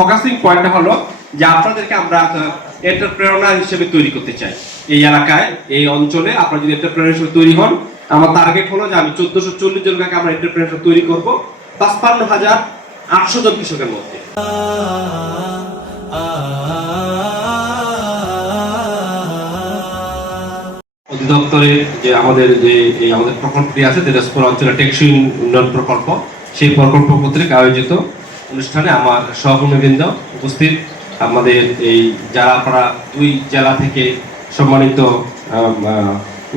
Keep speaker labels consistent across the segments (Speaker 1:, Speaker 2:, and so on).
Speaker 1: Focusing পয়েন্টটা হলো যে আপনাদেরকে আমরা এন্টারপ্রেনার হিসেবে তৈরি করতে চাই। এই এলাকায়, এই অঞ্চলে আপনারা যদি এন্টারপ্রেনার হিসেবে তৈরি হন, আমার টার্গেট হলো যে আমি চোদ্দশো চল্লিশ জনকে আমরা এন্টারপ্রেনার তৈরি করব। পাঁচপান্ন হাজার আটশো জন কৃষকের মধ্যে। অধিদপ্তরের যে আমাদের যে, এই আমাদের প্রকল্পটি আছে দিনাজপুর অঞ্চলের টেকসই উন্নয়ন প্রকল্প, সেই প্রকল্প কর্তৃক আয়োজিত অনুষ্ঠানে আমার সহকর্মীবৃন্দ উপস্থিত। আমাদের এই যারা আপনারা দুই জেলা থেকে সম্মানিত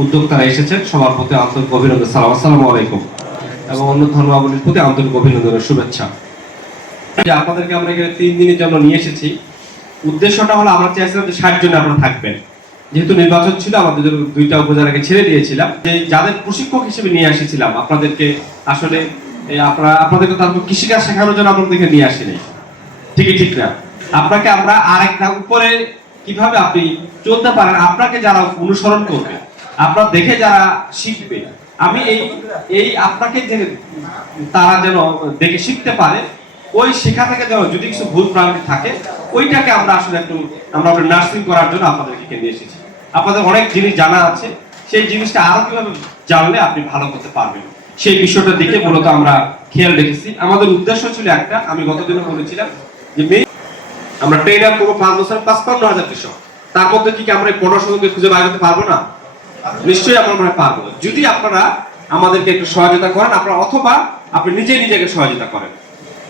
Speaker 1: উদ্যোক্তারা এসেছেন। সবার প্রতি আন্তরিক অভিনন্দন, সালাম। আসসালামু আলাইকুম। এবং অন্য ধর্মাবলীর প্রতি আন্তরিক অভিনন্দনের শুভেচ্ছা। যে আপনাদেরকে আমরা এখানে তিন দিনের জন্য নিয়ে এসেছি। উদ্দেশ্যটা হলো, আমরা চাইছিলাম যে ষাট জনে আপনারা থাকবেন। যেহেতু নির্বাচন ছিল, আমাদের দুইটা উপজেলাকে ছেড়ে দিয়েছিলাম। যে যাদের প্রশিক্ষক হিসেবে নিয়ে এসেছিলাম, আপনাদেরকে আসলে আপনারা আপনাদেরকে তারপর কৃষিকাজ শেখানোর জন্য আপনাদেরকে নিয়ে আসিনি ঠিকই, ঠিক না? আপনাকে আমরা আরেকটা উপরে কীভাবে আপনি চলতে পারেন, আপনাকে যারা অনুসরণ করবে, আপনার দেখে যারা শিখবে, আমি এই এই আপনাকে যে তারা যেন দেখে শিখতে পারে, ওই শেখা থেকে যেন যদি কিছু ভুল ভ্রান্তি থাকে, ওইটাকে আমরা আসলে একটু, আমরা নার্সিং করার জন্য আপনাদেরকে নিয়ে এসেছি। আপনাদের অনেক জিনিস জানা আছে, সেই জিনিসটা আরও কীভাবে জানলে আপনি ভালো করতে পারবেন। সেই বিষয়টার দিকে মূলত আমরা খেয়াল রেখেছি। আমাদের উদ্দেশ্য ছিল একটা, আমি গতদিনও বলেছিলাম যে মেয়ে আমরা ট্রেনার করব পাঁচ বছর পাঁচপান্ন হাজার কৃষক। তার মধ্যে কি আমরা এই পনেরোশো জনকে খুঁজে বার করতে পারব না? নিশ্চয়ই আমরা মনে পারব। যদি আপনারা আমাদেরকে একটু সহযোগিতা করেন, আপনারা অথবা আপনি নিজে নিজেকে সহযোগিতা করেন।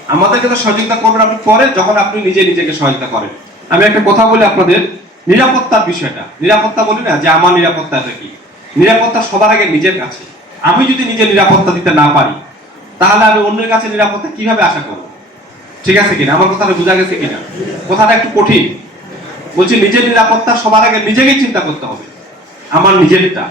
Speaker 1: আমাদেরকে তো সহযোগিতা করবেন আপনি পরে, যখন আপনি নিজে নিজেকে সহযোগিতা করেন। আমি একটা কথা বলি আপনাদের, নিরাপত্তার বিষয়টা। নিরাপত্তা বলি না যে আমার নিরাপত্তাটা কি? নিরাপত্তা সবার আগে নিজের কাছে। আমি যদি নিজে নিরাপত্তা দিতে না পারি, তাহলে আমি অন্যের কাছে নিরাপত্তা কীভাবে আশা করব? ঠিক আছে কিনা? আমার কথাটা বোঝা গেছে কিনা? কথাটা একটু কঠিন। বলছি, নিজের নিরাপত্তা সবার আগে নিজেকেই চিন্তা করতে হবে। আমার নিজেরটা।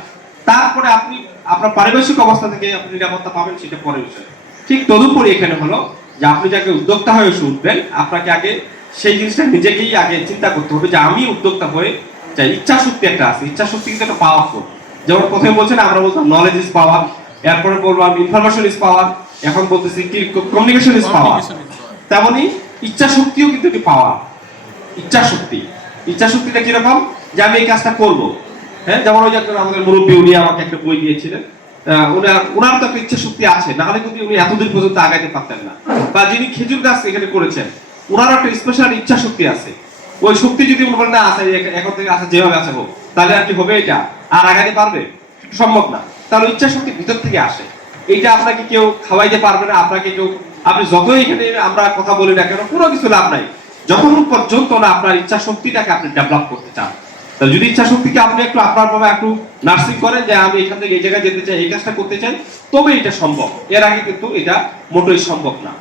Speaker 1: তারপরে আপনি, আপনার পারিপার্শ্বিক অবস্থা থেকে আপনি নিরাপত্তা পাবেন, সেটা পরে বিষয়। ঠিক তদুপরি এখানে হলো যে আপনি যাকে উদ্যোক্তা হয়ে উঠবেন, আপনাকে আগে সেই জিনিসটা নিজেকেই আগে চিন্তা করতে হবে যে আমি উদ্যোক্তা হয়ে চাই ইচ্ছা শক্তি একটা আছে ইচ্ছা শক্তি কিন্তু একটা পাওয়ারফুল যেমন প্রথমে বলছেন আমরা বলতাম নলেজ ইজ পাওয়ার এরপরে বললাম ইনফরমেশন ইজ পাওয়ার এখন বলতেছি কি কমিউনিকেশন ইজ পাওয়ার তেমনি ইচ্ছা শক্তিও কিন্তু একটি পাওয়ার ইচ্ছা শক্তি ইচ্ছা শক্তিটা কীরকম? যে আমি এই কাজটা করব। হ্যাঁ যেমন ওই একজন আমাদের মুরব্বী উনি আমাকে একটা বই দিয়েছিলেন। ওনার তো একটা ইচ্ছা শক্তি আছে নাহলে কিন্তু উনি এতদূর পর্যন্ত আগাইতে পারতেন না। বা যিনি খেজুর গাছ এখানে করেছেন ওনার একটা স্পেশাল ইচ্ছা শক্তি আছে। ওই শক্তি যদি মনে না আছে এ- এখন থেকে আসা যেভাবে আছে হোক তাহলে আর কি হবে এটা? আর আগাইতে পারবে? সম্ভব না। তাহলে ইচ্ছা শক্তি ভিতর থেকে আসে। এইটা আপনাকে কেউ খাওয়াইতে পারবে না। আপনাকে কেউ আপনি যতই এখানে আমরা কথা বলি না কেন, কোনো কিছু লাভ নাই। যতক্ষণ পর্যন্ত না আপনার ইচ্ছা শক্তিটাকে আপনি ডেভেলপ করতে চান। তাহলে যদি ইচ্ছা শক্তিকে আপনি একটু আপনার ভাবে একটু নার্সিং করেন যে আমি এখান থেকে এই জায়গায় যেতে চাই, এই কাজটা করতে চাই, তবে এটা সম্ভব। এর আগে কিন্তু এটা মোটেই সম্ভব না।